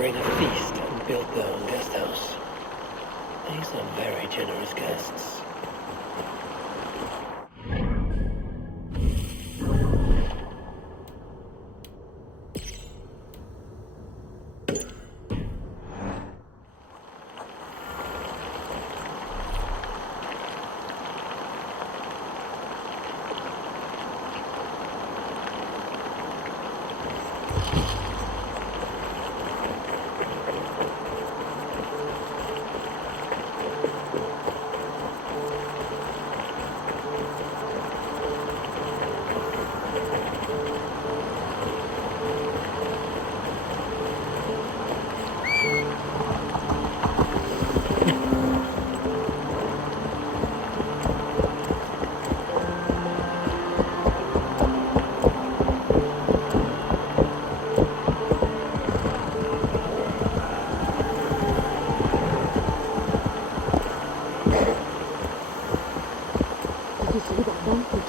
bring a feast and built their own guest house. These are very generous guests.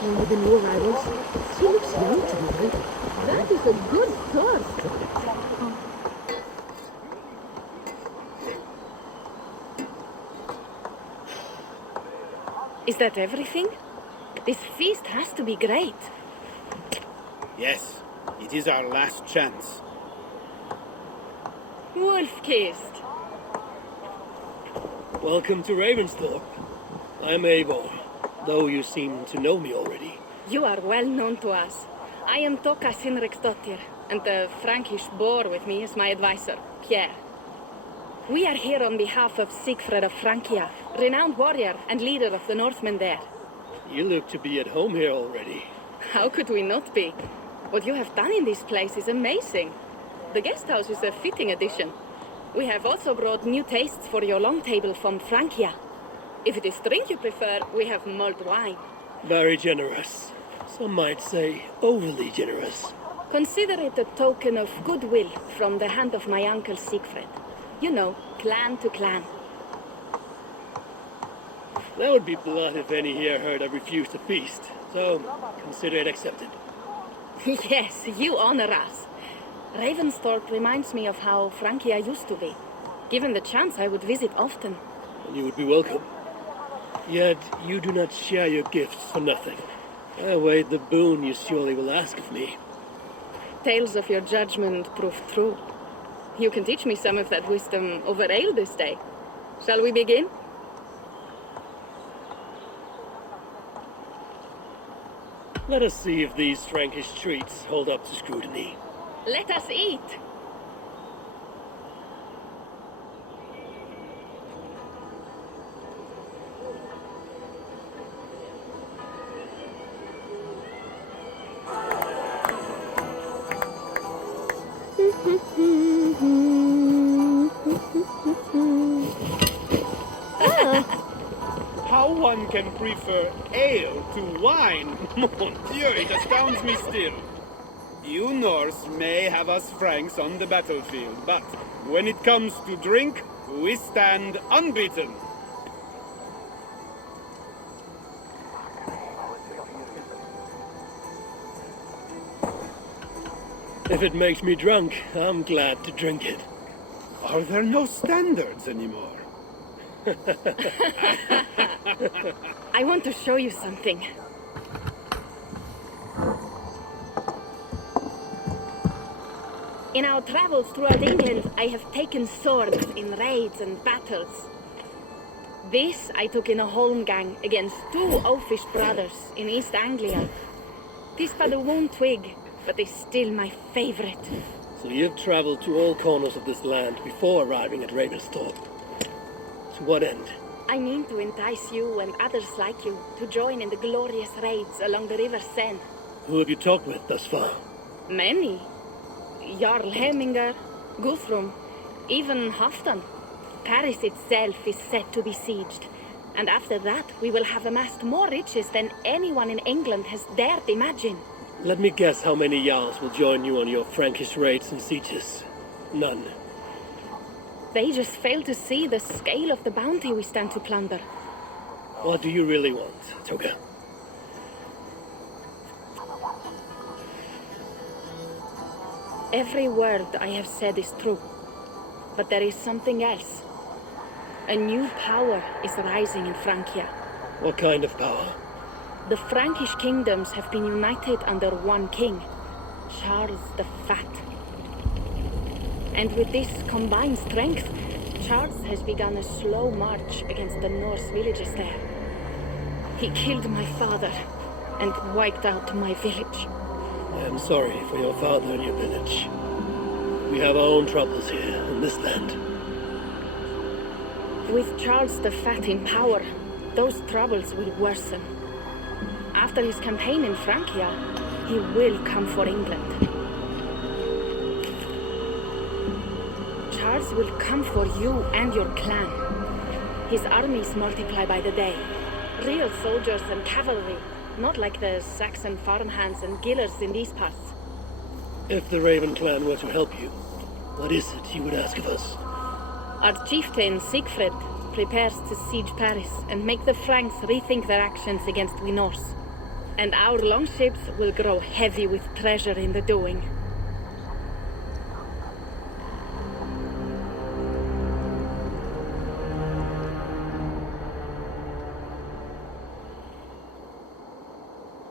The new arrivals. She looks young to me. That is a good start. Is that everything? This feast has to be great. Yes, it is our last chance. Wolf-kissed. Welcome to Ravensthorpe. I'm Eivor, though you seem to know me already. You are well known to us. I am Toka and the Frankish boar with me is my advisor, Pierre. We are here on behalf of Sigfred of Francia, renowned warrior and leader of the Northmen there. You look to be at home here already. How could we not be? What you have done in this place is amazing. The guest house is a fitting addition. We have also brought new tastes for your long table from Francia. If it is drink you prefer, we have mulled wine. Very generous. Some might say overly generous. Consider it a token of goodwill from the hand of my uncle Sigfred. You know, clan to clan. That would be blood if any here heard I refused to feast, so consider it accepted. Yes, you honor us. Ravensthorpe reminds me of how Francia used to be. Given the chance, I would visit often. And you would be welcome. Yet you do not share your gifts for nothing. I await the boon you surely will ask of me. Tales of your judgment prove true. You can teach me some of that wisdom over ale this day. Shall we begin? Let us see if these Frankish treats hold up to scrutiny. Let us eat! How one can prefer ale to wine? Mon Dieu, it astounds me still. You Norse may have us Franks on the battlefield, but when it comes to drink, we stand unbeaten. If it makes me drunk, I'm glad to drink it. Are there no standards anymore? I want to show you something. In our travels throughout England, I have taken swords in raids and battles. This I took in a holmgang against two oafish brothers in East Anglia. This but a wound twig, but is still my favorite. So you've traveled to all corners of this land before arriving at Ravensthorpe. To what end? I mean to entice you and others like you to join in the glorious raids along the River Seine. Who have you talked with thus far? Many. Jarl Hemminger, Guthrum, even Halfdan. Paris itself is set to be sieged. And after that, we will have amassed more riches than anyone in England has dared imagine. Let me guess how many Jarls will join you on your Frankish raids and sieges. None. They just fail to see the scale of the bounty we stand to plunder. What do you really want, Toka? Every word I have said is true. But there is something else. A new power is rising in Francia. What kind of power? The Frankish kingdoms have been united under one king, Charles the Fat. And with this combined strength, Charles has begun a slow march against the Norse villages there. He killed my father and wiped out my village. I am sorry for your father and your village. We have our own troubles here in this land. With Charles the Fat in power, those troubles will worsen. After his campaign in Francia, he will come for England. Charles will come for you and your clan. His armies multiply by the day. Real soldiers and cavalry, not like the Saxon farmhands and gillers in these parts. If the Raven clan were to help you, what is it you would ask of us? Our chieftain, Sigfred, prepares to siege Paris and make the Franks rethink their actions against we Norse. And our longships will grow heavy with treasure in the doing.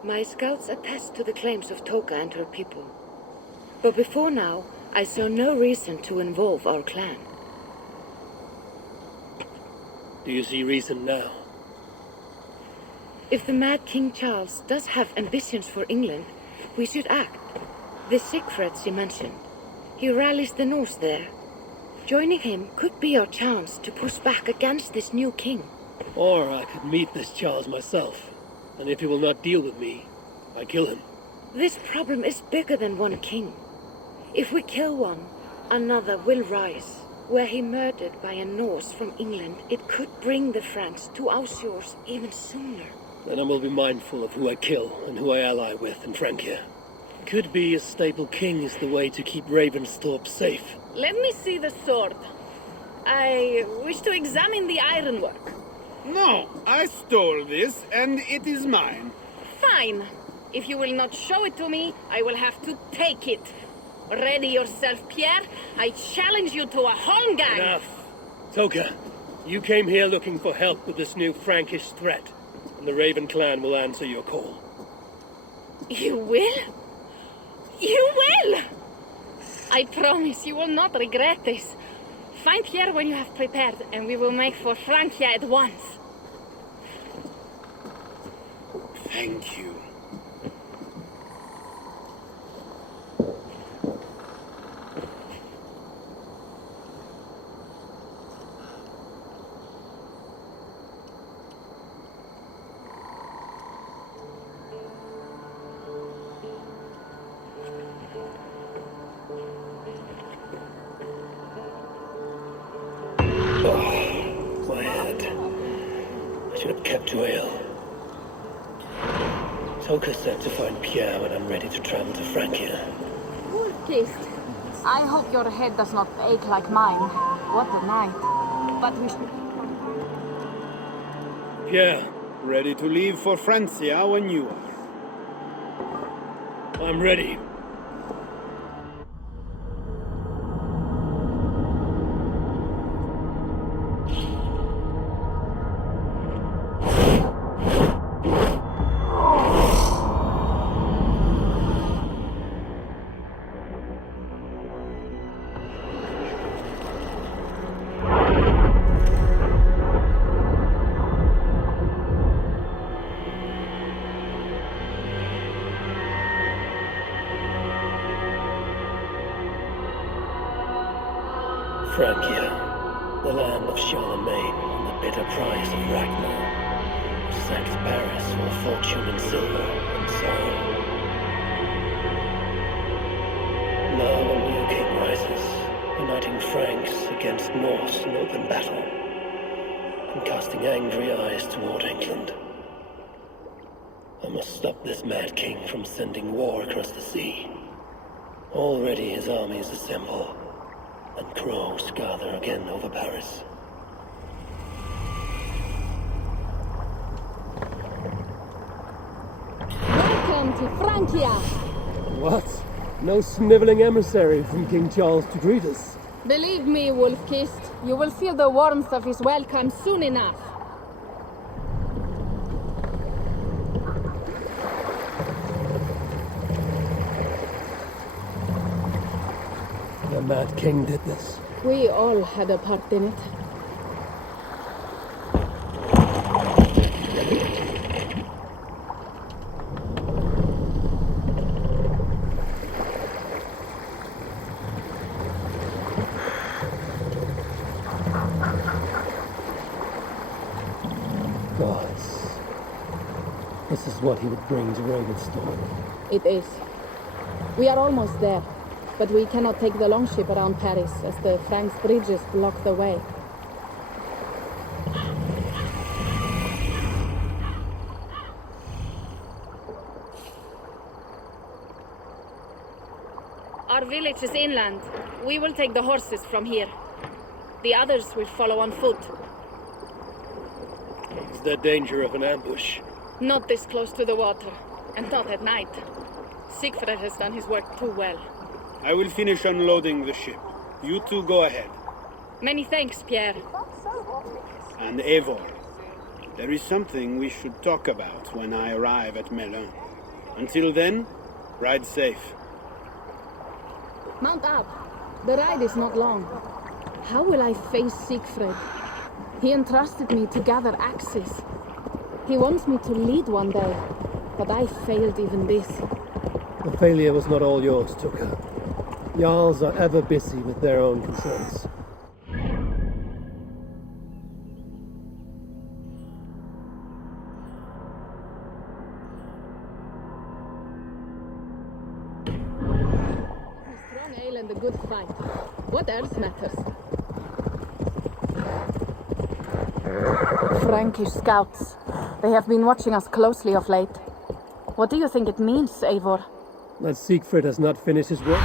My scouts attest to the claims of Toka and her people. But before now, I saw no reason to involve our clan. Do you see reason now? If the mad King Charles does have ambitions for England, we should act. The Sigfred she mentioned. He rallies the Norse there. Joining him could be our chance to push back against this new king. Or I could meet this Charles myself, and if he will not deal with me, I kill him. This problem is bigger than one king. If we kill one, another will rise. Were he murdered by a Norse from England, it could bring the Franks to our shores even sooner. Then I will be mindful of who I kill and who I ally with in Francia. Could be a stable king is the way to keep Ravensthorpe safe. Let me see the sword. I wish to examine the ironwork. No, I stole this, and it is mine. Fine. If you will not show it to me, I will have to take it. Ready yourself, Pierre. I challenge you to a holmgang. Enough. Toka, you came here looking for help with this new Frankish threat, and the Raven clan will answer your call. You will? You will! I promise you will not regret this. Find Pierre when you have prepared, and we will make for Francia at once. Thank you. My head. I should have kept to ale. Toka said to find Pierre when I'm ready to travel to Francia. Poor taste. I hope your head does not ache like mine. What a night. But we should... Pierre, Ready to leave for Francia when you are. I'm ready. Francia, the land of Charlemagne and the bitter price of Ragnar, who sacked Paris for a fortune in silver and sorrow. Now a new king rises, uniting Franks against Norse in open battle, and casting angry eyes toward England. I must stop this mad king from sending war across the sea. Already his armies assemble, and crows gather again over Paris. Welcome to Francia! What? No sniveling emissary from King Charles to greet us? Believe me, Wolf-Kissed, you will feel the warmth of his welcome soon enough. The Mad King did this. We all had a part in it. Gods. This is what he would bring to Ravensthorpe. It is. We are almost there, but we cannot take the longship around Paris as the Franks' bridges block the way. Our village is inland. We will take the horses from here. The others will follow on foot. Is there danger of an ambush? Not this close to the water, and not at night. Sigfred has done his work too well. I will finish unloading the ship. You two go ahead. Many thanks, Pierre. And Eivor, there is something we should talk about when I arrive at Melun. Until then, ride safe. Mount up. The ride is not long. How will I face Sigfred? He entrusted me to gather axes. He wants me to lead one day, but I failed even this. The failure was not all yours, Toka. Jarls are ever busy with their own concerns. Strong ale and a good fight. What else matters? Frankish scouts. They have been watching us closely of late. What do you think it means, Eivor? That Sigfred has not finished his work.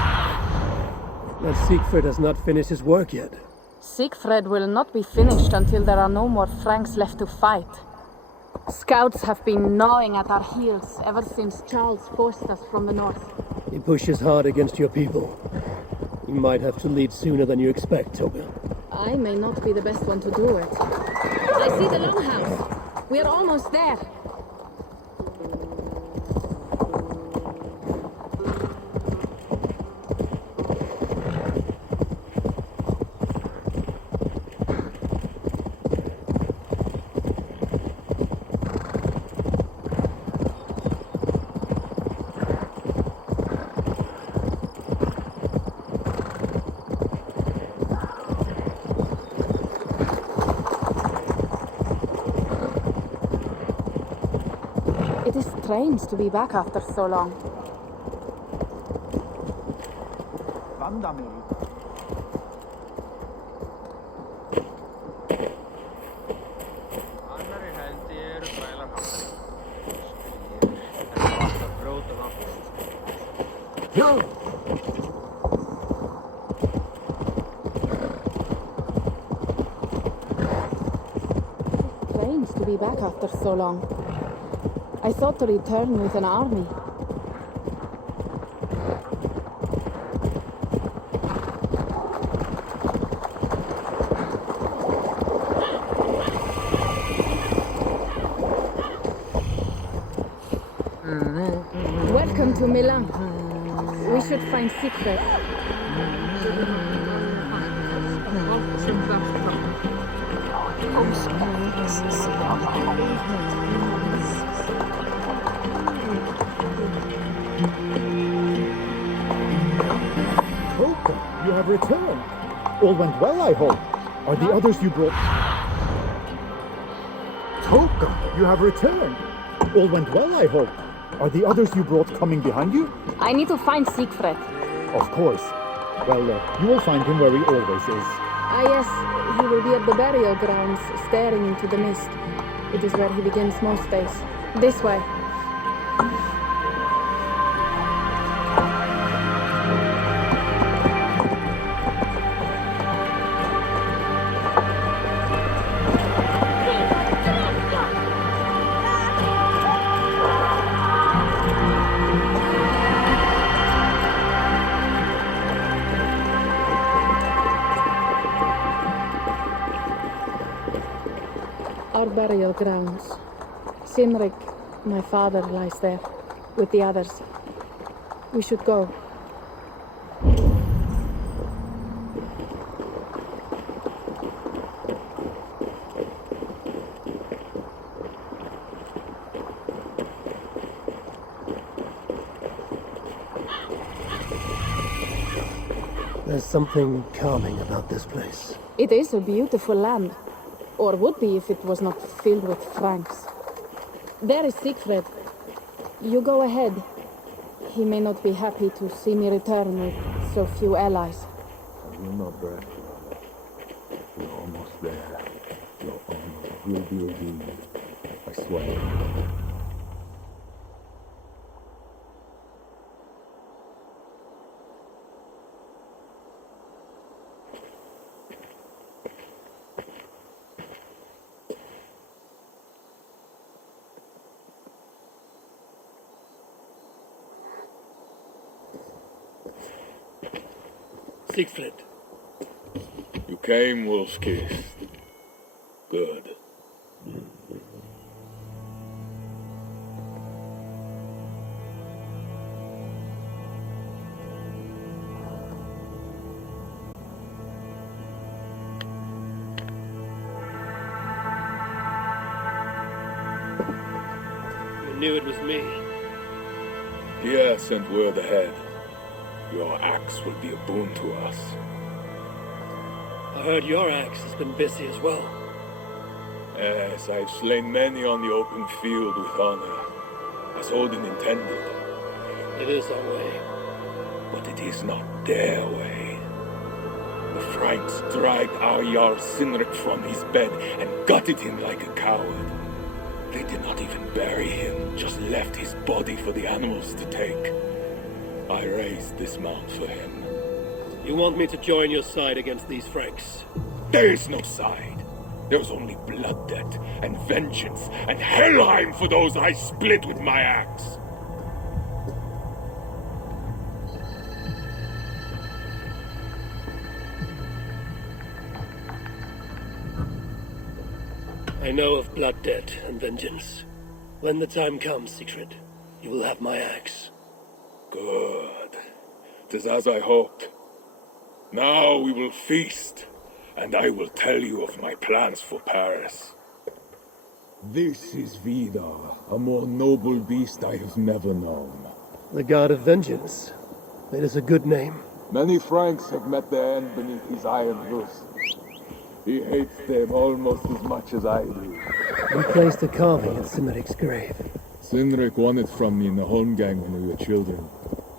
That Sigfred has not finished his work yet. Sigfred will not be finished until there are no more Franks left to fight. Scouts have been gnawing at our heels ever since Charles forced us from the north. He pushes hard against your people. You might have to lead sooner than you expect, Toka. I may not be the best one to do it. I see the longhouse. We are almost there. It is strange to be back after so long. Strange to be back after so long. I thought to return with an army. Welcome to Milan. We should find Sigfred. Toka, you have returned. All went well, I hope. Are the others you brought... Toka, you have returned. All went well, I hope. Are the others you brought coming behind you? I need to find Sigfred. Of course. Well, you will find him where he always is. Ah yes, he will be at the burial grounds, staring into the mist. It is where he begins most days. This way. burial grounds. Cynric, my father, lies there, with the others. We should go. There's something calming about this place. It is a beautiful land. Or would be if it was not filled with Franks. There is Sigfred. You go ahead. He may not be happy to see me return with so few allies. I will not brag. You're almost there. Your honor will be redeemed. I swear. Sigfred. You came, wolf-kissed. Good. You knew it was me. Pierre sent word ahead. Your axe will be a boon to us. I heard your axe has been busy as well. Yes, I've slain many on the open field with honor, as Odin intended. It is our way. But it is not their way. The Franks dragged our Jarl Cynric from his bed and gutted him like a coward. They did not even bury him, just left his body for the animals to take. I raised this mound for him. You want me to join your side against these Franks? There is no side. There's only blood debt and vengeance and Helheim for those I split with my axe. I know of blood debt and vengeance. When the time comes, Sigfred, you will have my axe. Good. 'Tis as I hoped. Now we will feast, and I will tell you of my plans for Paris. This is Vidar, a more noble beast I have never known. The God of Vengeance. It is a good name. Many Franks have met their end beneath his iron roost. He hates them almost as much as I do. We placed a carving at Cynric's grave. Cynric won it from me in the Holmgang when we were children.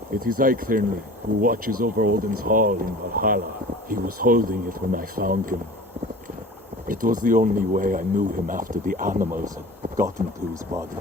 It is Eivor, who watches over Odin's hall in Valhalla. He was holding it when I found him. It was the only way I knew him after the animals had got into his body.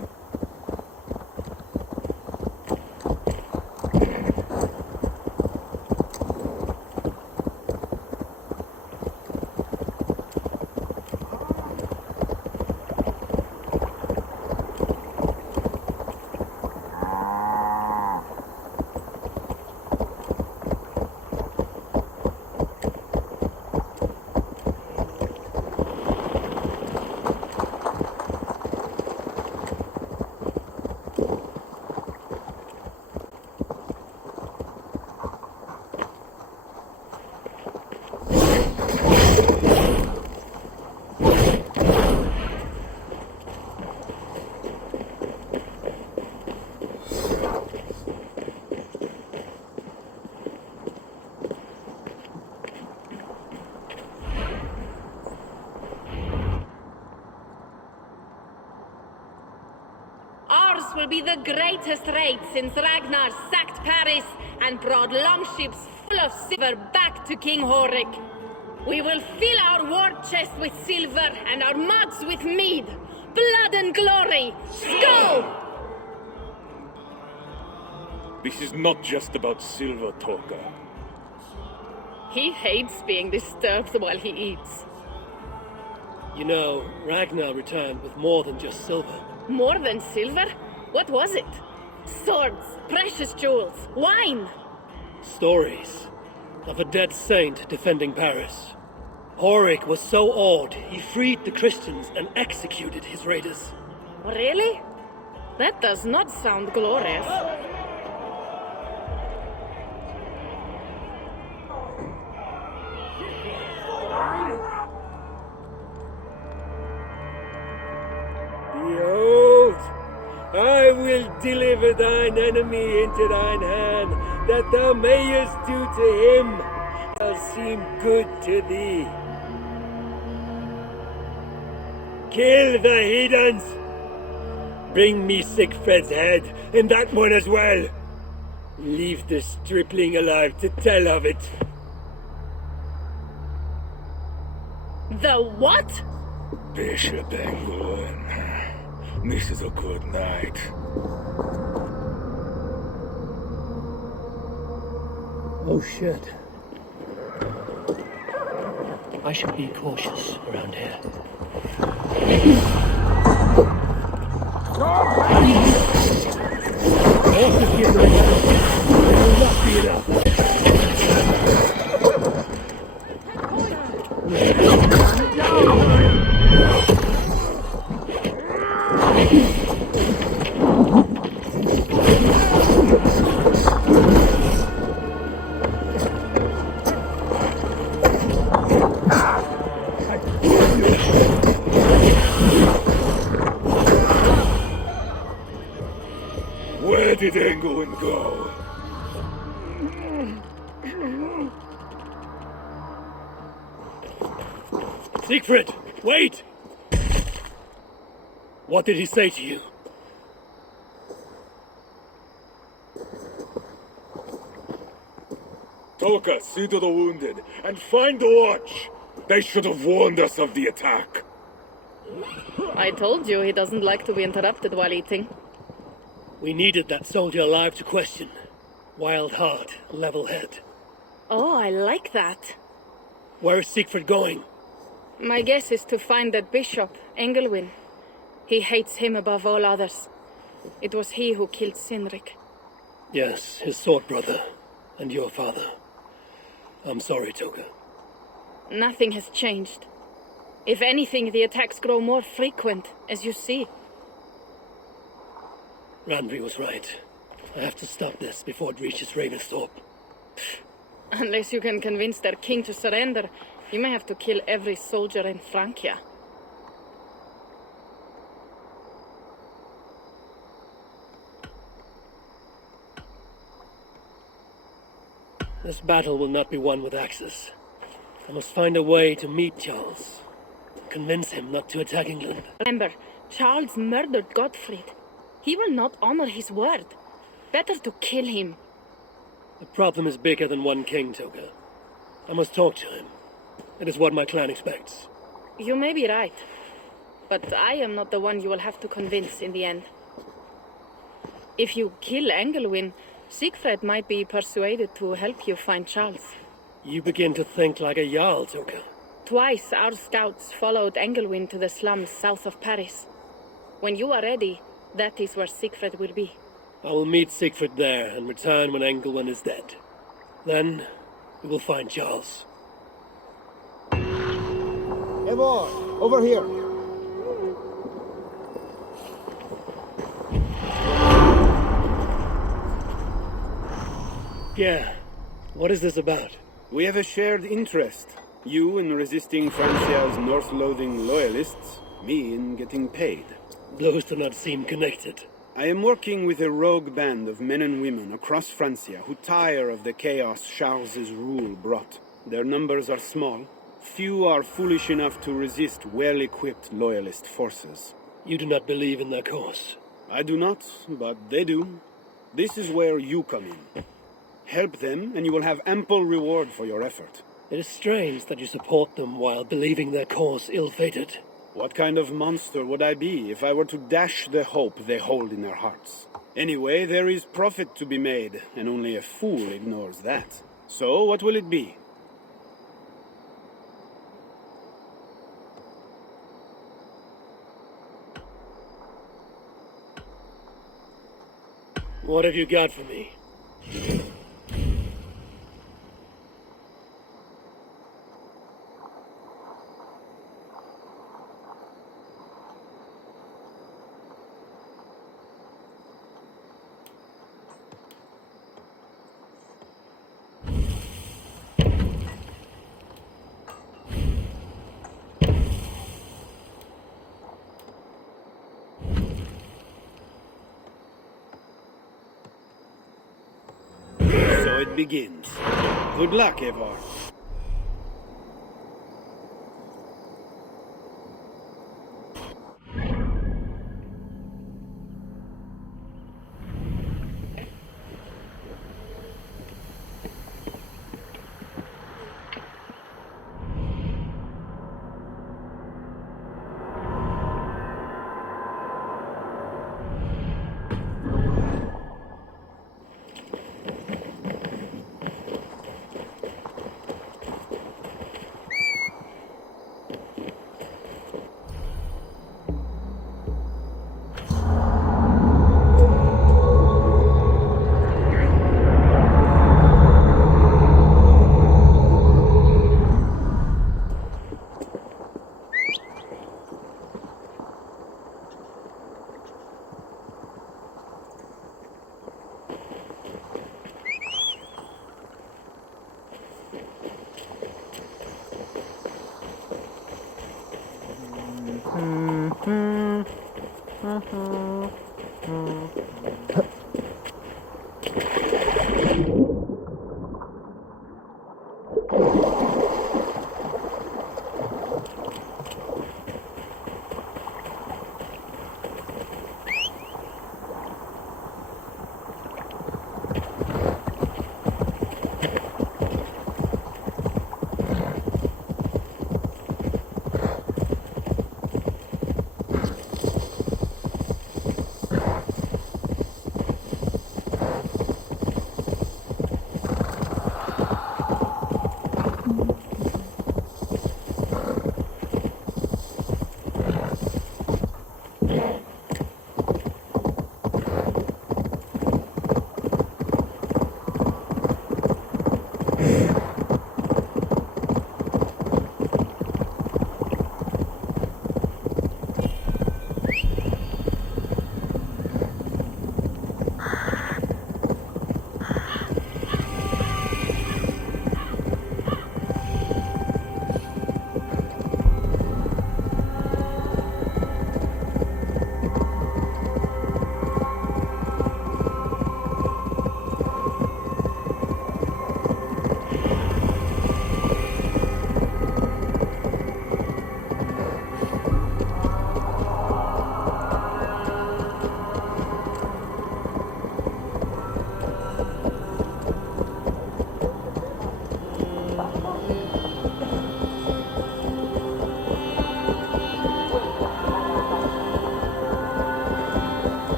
Will be the greatest raid since Ragnar sacked Paris and brought longships full of silver back to King Horik. We will fill our war chest with silver and our mugs with mead. Blood and glory! Skull! This is not just about silver, Toka. He hates being disturbed while he eats. You know, Ragnar returned with more than just silver. More than silver? What was it? Swords, precious jewels, wine! Stories of a dead saint defending Paris. Horik was so awed, he freed the Christians and executed his raiders. Really? That does not sound glorious. Behold, I will deliver thine enemy into thine hand, that thou mayest do to him shall seem good to thee. Kill the heathens! Bring me Sigfred's head, and that one as well. Leave the stripling alive to tell of it. The what? Bishop England, this is a good night. Oh shit. I should be cautious around here. Where did England go? Sigfred, wait! What did he say to you? Toka, see to the wounded, and find the watch! They should have warned us of the attack. I told you he doesn't like to be interrupted while eating. We needed that soldier alive to question. Wild heart, level head. Oh, I like that. Where is Sigfred going? My guess is to find that bishop, Engelwin. He hates him above all others. It was he who killed Cynric. Yes, his sword brother, and your father. I'm sorry, Toka. Nothing has changed. If anything, the attacks grow more frequent, as you see. Randvi was right. I have to stop this before it reaches Ravensthorpe. Unless you can convince their king to surrender, you may have to kill every soldier in Francia. This battle will not be won with axes. I must find a way to meet Charles. Convince him not to attack England. Remember, Charles murdered Gottfried. He will not honor his word. Better to kill him. The problem is bigger than one king, Toka. I must talk to him. It is what my clan expects. You may be right. But I am not the one you will have to convince in the end. If you kill Engelwin, Sigfred might be persuaded to help you find Charles. You begin to think like a Jarl, Toka. Twice our scouts followed Engelwin to the slums south of Paris. When you are ready, that is where Sigfred will be. I will meet Sigfrid there and return when Engelwin is dead. Then, we will find Charles. Eivor, over here. Pierre, what is this about? We have a shared interest. You in resisting Francia's Norse-loathing loyalists, me in getting paid. Those do not seem connected. I am working with a rogue band of men and women across Francia who tire of the chaos Charles's rule brought. Their numbers are small. Few are foolish enough to resist well-equipped loyalist forces. You do not believe in their cause. I do not, but they do. This is where you come in. Help them, and you will have ample reward for your effort. It is strange that you support them while believing their cause ill-fated. What kind of monster would I be if I were to dash the hope they hold in their hearts? Anyway, there is profit to be made, and only a fool ignores that. So, what will it be? What have you got for me? begins. Good luck, Eivor.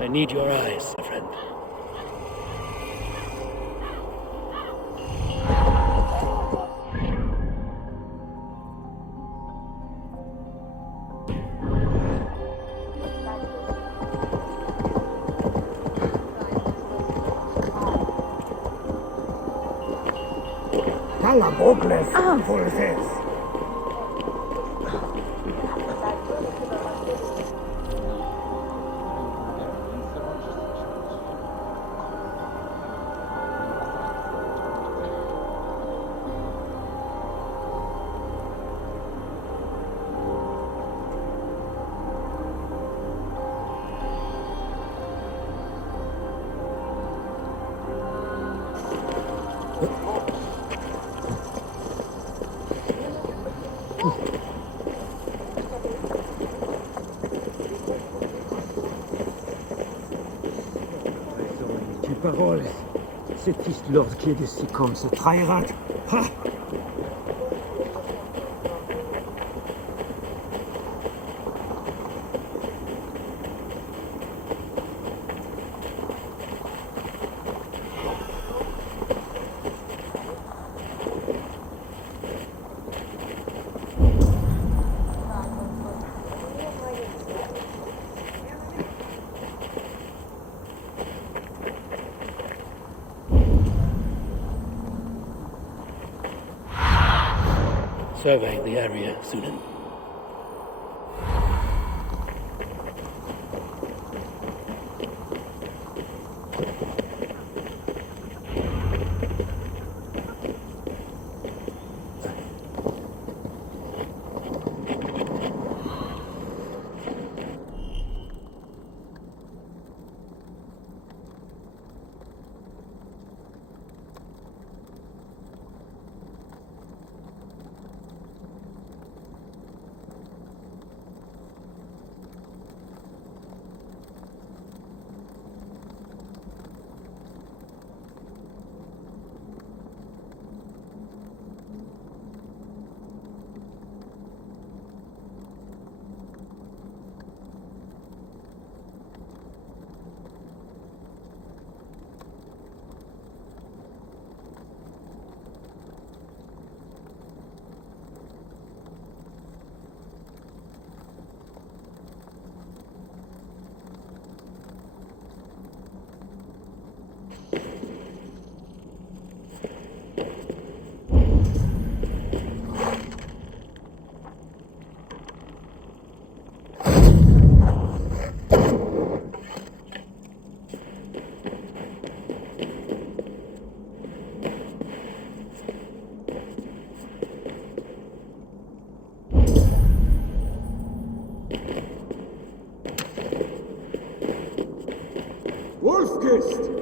I need your eyes, friend. Calabocles, Fulces. Paroles. Cette histoire qui est de si comme se trahira. Ha! Survey the area, Sunan.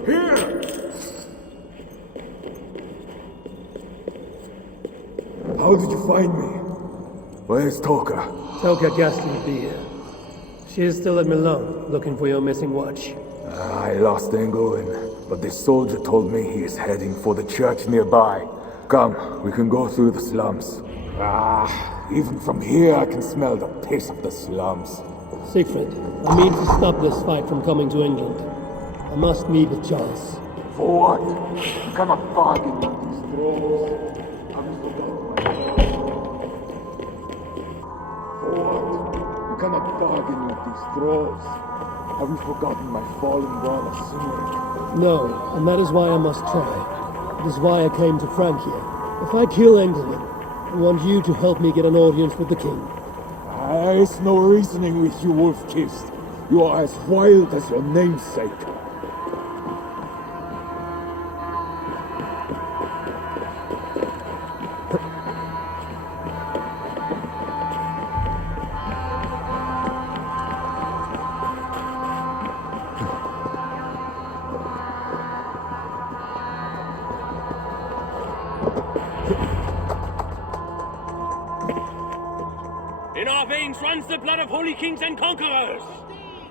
Here! How did you find me? Where's Toka? Toka guessed you'd be here. She is still at Milan, looking for your missing watch. I lost England, but this soldier told me he is heading for the church nearby. Come, we can go through the slums. Even from here I can smell the piss of the slums. Sigfred, I mean to stop this fight from coming to England. I must meet with Charles. For what? You cannot bargain with these thralls. Have you forgotten my For what? You cannot bargain with these thralls. Have you forgotten my fallen brother, Sigfred? No, and that is why I must try. It is why I came to Francia. If I kill England, I want you to help me get an audience with the king. There is no reasoning with you, wolf-kissed. You are as wild as your namesake. In our veins runs the blood of holy kings and conquerors.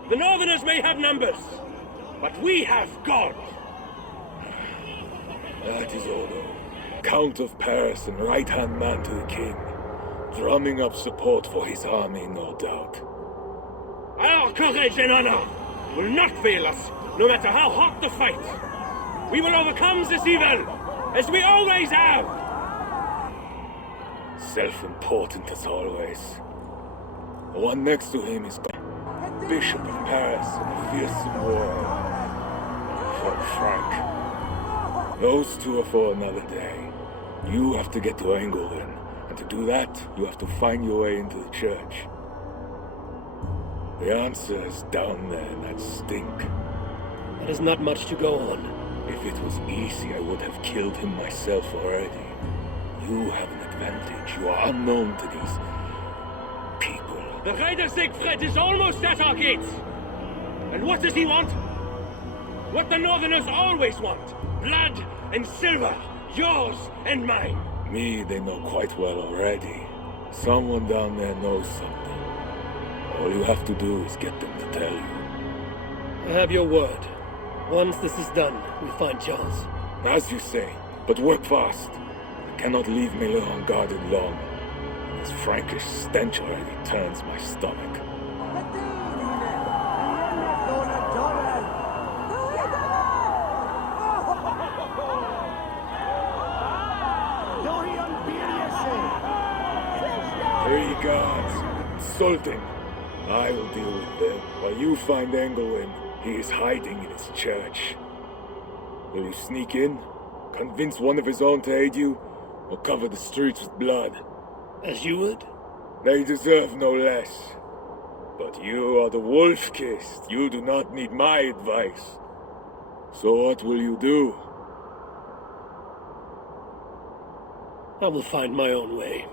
The Northerners may have numbers, but we have God. That is Odo, Count of Paris and right-hand man to the king, drumming up support for his army, no doubt. Our courage and honor will not fail us, no matter how hot the fight. We will overcome this evil, as we always have. Self-important as always. The one next to him is Bishop of Paris in a fearsome war for Frank. Those two are for another day. You have to get to England, and to do that, you have to find your way into the church. The answer is down there in that stink. That is not much to go on. If it was easy, I would have killed him myself already. You have an advantage. You are unknown to these people. The Raider Sigfred is almost at our gates. And what does he want? What the Northerners always want. Blood and silver. Yours and mine. Me, they know quite well already. Someone down there knows something. All you have to do is get them to tell you. I have your word. Once this is done, we find Charles. As you say, but work fast. I cannot leave Milan unguarded long. This Frankish stench already turns my stomach. Three guards, insulting. I will deal with them, while you find Engelwin. He is hiding in his church. Will you sneak in, convince one of his own to aid you, or cover the streets with blood? As you would? They deserve no less. But you are the wolf-kissed. You do not need my advice. So what will you do? I will find my own way.